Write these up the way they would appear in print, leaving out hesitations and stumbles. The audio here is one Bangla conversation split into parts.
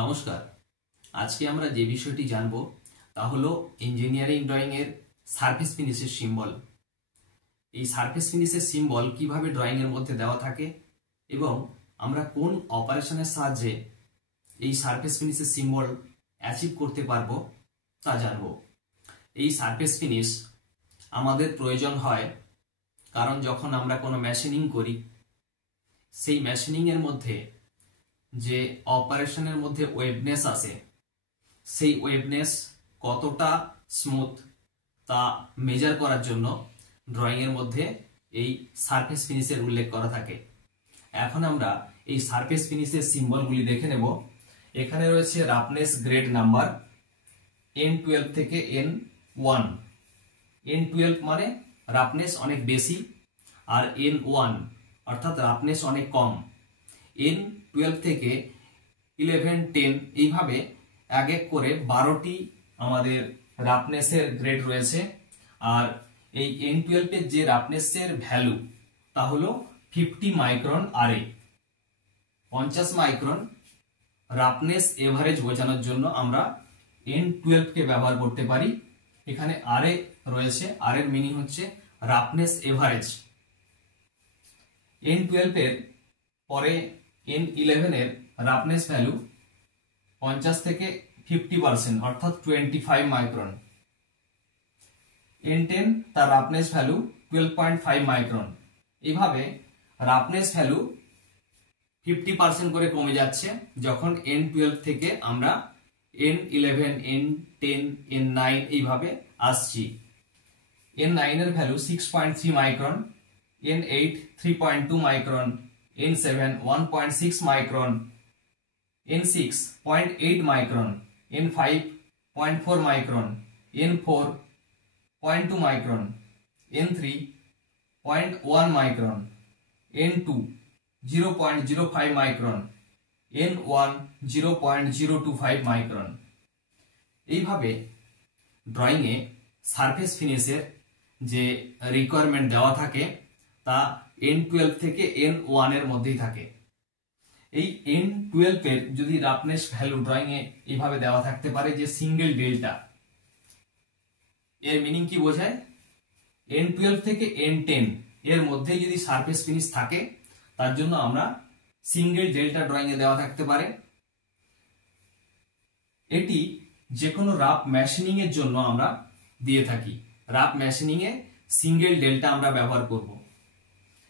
নমস্কার। আজকে আমরা যে বিষয়টি জানব তা হলো ইঞ্জিনিয়ারিং ড্রয়িং এর সারফেস ফিনিশের সিম্বল। এই সারফেস ফিনিশের সিম্বল কিভাবে ড্রয়িং এর মধ্যে দেওয়া থাকে এবং আমরা কোন অপারেশনের সাহায্যে এই সারফেস ফিনিশের সিম্বল অ্যাচিভ করতে পারবো তা জানব। এই সারফেস ফিনিশ আমাদের প্রয়োজন হয় কারণ যখন আমরা কোনো মেশিনিং করি সেই মেশিনিং এর মধ্যে যে অপারেশনের মধ্যে ওয়েবনেস আসে সেই ওয়েবনেস কতটা স্মুথ তা মেজার করার জন্য ড্রয়িং এর মধ্যে এই সারফেস ফিনিশের উল্লেখ করা থাকে। এখন আমরা এই সারফেস ফিনিশের সিম্বলগুলি দেখে নেব। এখানে রয়েছে রাফনেস গ্রেড নাম্বার N12 থেকে N1। N12 মানে রাফনেস অনেক বেশি আর N1 অর্থাৎ রাফনেস অনেক কম। N12 থেকে 11, 10 এইভাবে এক এক করে 12টি আমাদের রাফনেসের গ্রেড রয়েছে। আর এই N12 এর যে রাফনেসের ভ্যালু তা হলো 50 micron RA. 50 micron roughness average বোঝানোর জন্য আমরা N12 কে ব্যবহার করতে পারি। এখানে আরএ রয়েছে, আর এর মিনিং হচ্ছে রাফনেস এভারেজ। N12 এর পরে N11 এর রাফনেস ভ্যালু 50 থেকে 50% অর্থাৎ 25 মাইক্রন। N10 তার রাফনেস ভ্যালু 12.5 মাইক্রন। এইভাবে রাফনেস ভ্যালু 50% করে কমে যাচ্ছে যখন N12 থেকে আমরা N11, N10, N9 এইভাবে আসছি। N9 এর value 6.3 micron, N8 3.2 micron, N7 1.6 micron, N6 0.8 micron, N5 0.4 micron, N4 0.2 micron, N3 0.1 micron, N2 0.05 micron, N1 0.025 micron. এইভাবে ড্রয়িং এ সারফেস ফিনিশের যে রিকোয়ারমেন্ট দেওয়া থাকে তা N12 থেকে N1 এর মধ্যেই থাকে। এই N12 এর যদি রাফনেস ভ্যালু ড্রয়িং এ এইভাবে দেওয়া থাকতে পারে যে সিঙ্গেল ডেল্টা, এর মিনিং কি বোঝায়? N12 থেকে N10 এর মধ্যে যদি সারফেস ফিনিশ থাকে তার জন্য আমরা সিঙ্গেল ডেল্টা ড্রয়িং এ দেওয়া থাকতে পারে। এটি যে কোনো রাফ মেশিনিং এর জন্য আমরা দিয়ে থাকি। Rough machining a single delta আমরা ব্যবহার করব।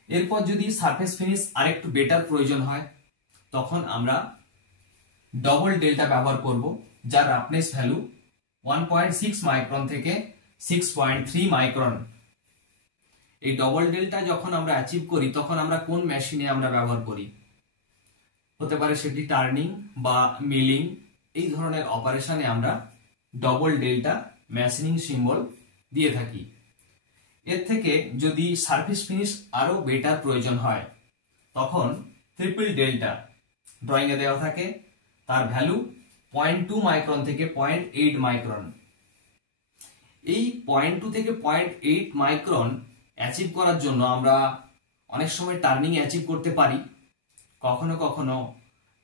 এরপর যদি সারফেস ফিনিশ আরেকটু বেটার প্রয়োজন হয় তখন আমরা ডবল ডেল্টা ব্যবহার করব, যার রাফনেস ভ্যালু 1.6 মাইক্রন থেকে 6.3 মাইক্রন। এই ডবল ডেল্টা যখন আমরা অ্যাচিভ করি তখন আমরা কোন মেশিনে আমরা ব্যবহার করি? হতে পারে সেটি টার্নিং বা মিলিং, এই ধরনের অপারেশনে আমরা ডবল ডেল্টা মেশিনিং সিম্বল দিয়ে থাকি। এর থেকে যদি সারফেস ফিনিশ আরো বেটার প্রয়োজন হয় তখন ট্রিপল ডেল্টা ড্রয়িং এ দেওয়া থাকে, তার ভ্যালু 0.2 মাইক্রন থেকে 0.8 মাইক্রন। এই 0.2 থেকে 0.8 মাইক্রন অ্যাচিভ করার জন্য আমরা অনেক সময় টার্নিং অ্যাচিভ করতে পারি, কখনো কখনো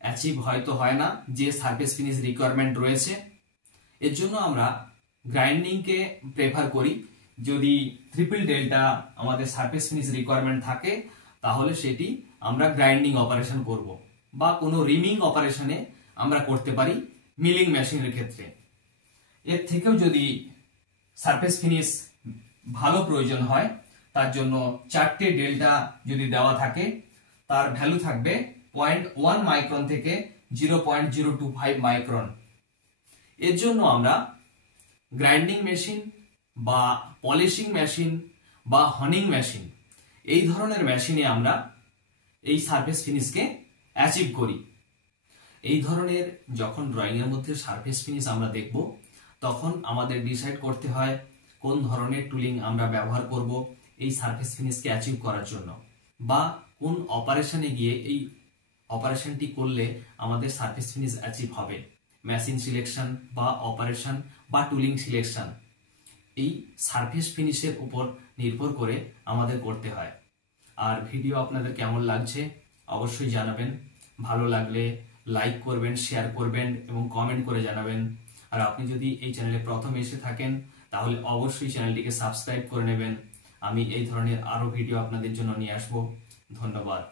অ্যাচিভ হয়তো হয় না যে সারফেস ফিনিশ রিকোয়ারমেন্ট রয়েছে। এর জন্য আমরা গ্রাইন্ডিং কে প্রেফার করি। যদি ট্রিপল ডেল্টা আমাদের সারফেস ফিনিশ রিকোয়ারমেন্ট থাকে তাহলে সেটি আমরা গ্রাইন্ডিং অপারেশন করব বা কোনো রিমিং অপারেশনে আমরা করতে পারি মিলিং মেশিনের ক্ষেত্রে। এর থেকেও যদি সারফেস ফিনিশ ভালো প্রয়োজন হয় তার জন্য 4টে ডেল্টা যদি দেওয়া থাকে তার ভ্যালু থাকবে 0.1 মাইক্রন থেকে 0.025 মাইক্রন। এর জন্য আমরা গ্রাইন্ডিং মেশিন বা পলিশিং মেশিন বা হনিং মেশিন এই ধরনের মেশিনে আমরা এই সারফেস ফিনিশকে অ্যাচিভ করি। এই ধরনের যখন ড্রয়িং এর মধ্যে সারফেস ফিনিশ আমরা দেখব তখন আমাদের ডিসাইড করতে হয় কোন ধরনের টুলিং আমরা ব্যবহার করব এই সারফেস ফিনিশকে অ্যাচিভ করার জন্য, বা কোন অপারেশনে গিয়ে এই অপারেশনটি করলে আমাদের সারফেস ফিনিশ অ্যাচিভ হবে। মেশিন সিলেকশন বা অপারেশন বা টুলিং সিলেকশন এই সারফেস ফিনিশের উপর নির্ভর করে আমাদের করতে হয়। আর ভিডিও আপনাদের কেমন লাগছে অবশ্যই জানাবেন। ভালো লাগলে লাইক করবেন, শেয়ার করবেন এবং কমেন্ট করে জানাবেন। আর আপনি যদি এই চ্যানেলে প্রথম এসে থাকেন তাহলে অবশ্যই চ্যানেলটিকে সাবস্ক্রাইব করে নেবেন। আমি এই ধরনের আরো ভিডিও আপনাদের জন্য নিয়ে আসবো। ধন্যবাদ।